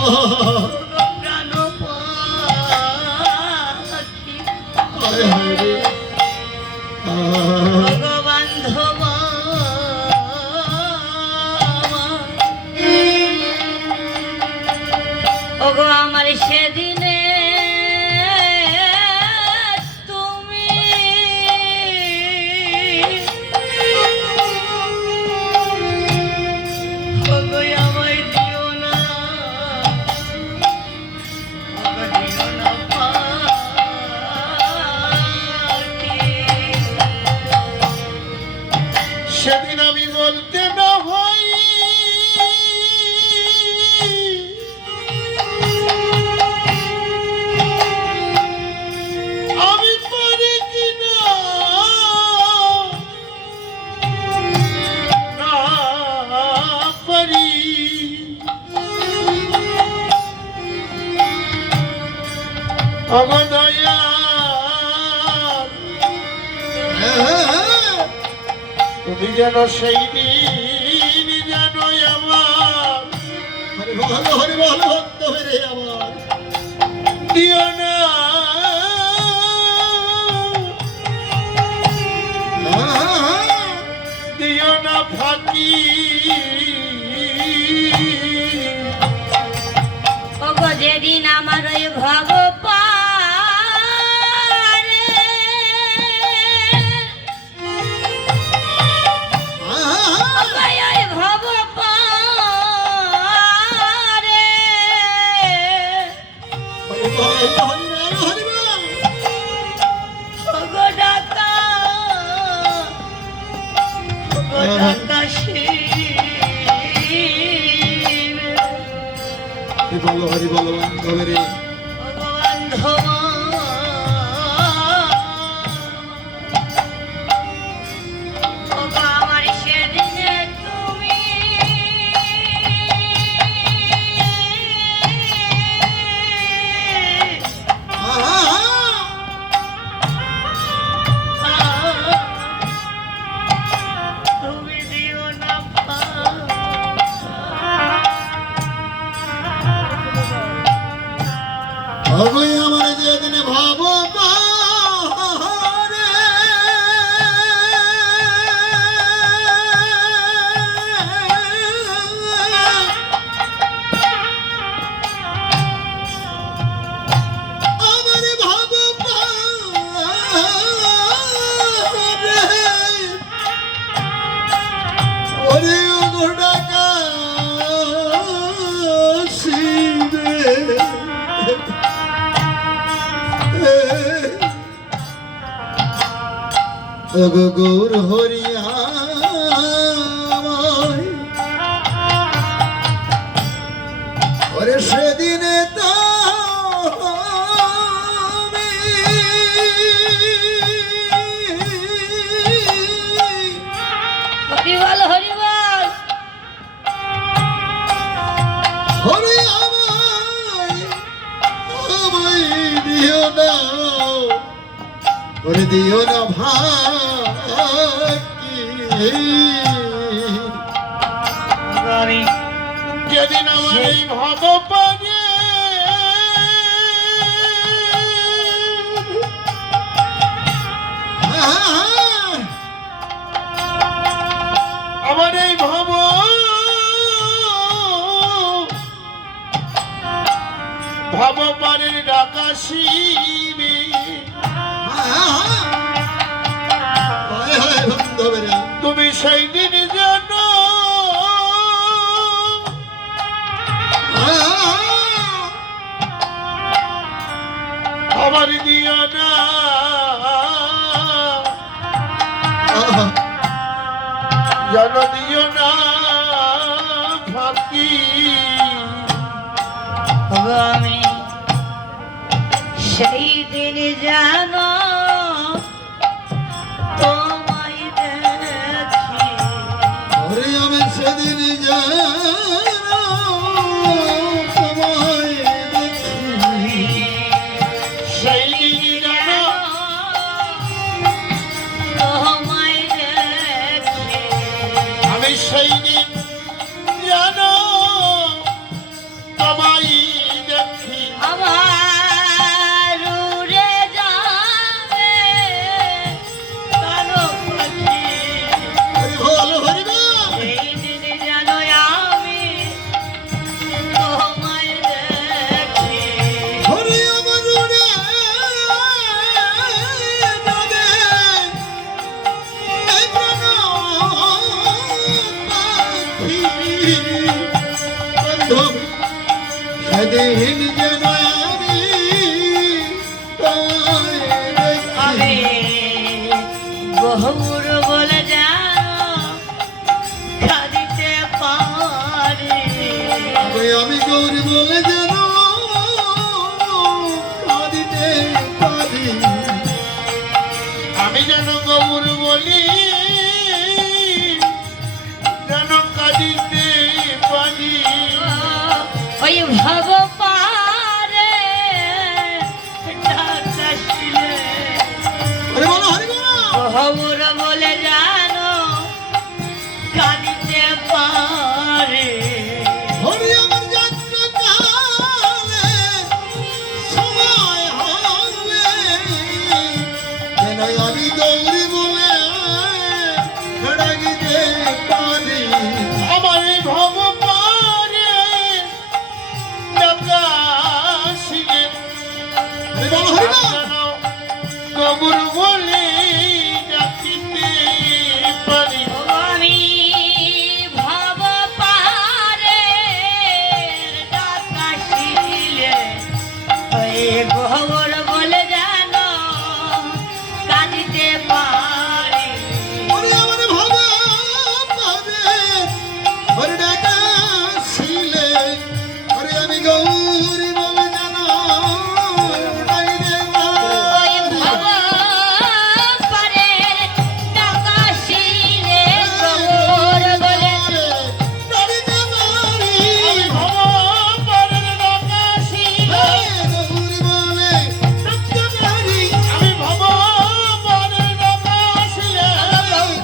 প্রাণ পাখি ভগবান্ধব ওগো আমার সেদিনে তুমি ওগো আমায় দিও না ওগো দিও না পাখি সেদিন আমি বলতে না হয় আমি পারি কিনা না পারি অবদয়া তুমি যেন সেই দিন জানো আমার হরে ভালো ভক্ত হরে আমার দিও না দিও না ফাঁকি ওগো যেদিন আমার ওই ভগবানে ওই ভগবানে ওগো ডাকা ওগো ডাকা শিব বলো হরি বলো হরে ভগবান্ধব ওগো আমার সেদিনে তুমি তুমি দিও না হবে আমার যেদিন ভাব আমার ভাব ওরে ঘোড়াকা গৌর হরিয়া ওরে সেদিনে তো হরিবল হরিবল হরে আমায় দিও না ওরে দিও না ভাই যেদিন আমার এই ভাব পারে আমার এই ভাব ভাব পারের ডাকা শিবে তুমি সেই দিন জানো আমার দিও না যেন দিও না ফাঁকি আমি সেই দিন জানো তোমায় দেখি ওরে আমি সেদিন জানো তোমায় দেখি সেই দিন জানো তোমায় দেখি আমি সেই দিন জানো তোমায় আমি গহমুর বলে জানো কাঁদিতে পারি আমি গৌরী বলে যেন কাঁদিতে পারি আমি যেন গৌর বলি যেন কাঁদিতে পারি ওই ভাব পারে ডাকাছিলে হরি বলো হরি বলো গহমুর বলে জানো কাঁদিতে পারে হরি আমার যাত্রা কালে সময় হবে যেন আমি গৌরী বলে ডাকিতে পারি আমার এই ভব পারে ডাকাশিলে হরি বলো হরি বলো গৌর বলে ডাকিতে পারি আমি ভাব পারে ডাকাছিলে ওই গহমুর বলে জানো কাঁদিতে পারে ওরে আমার ভাবা পারে ওরে ডাকা ছিলে ওরে আমি গৌরী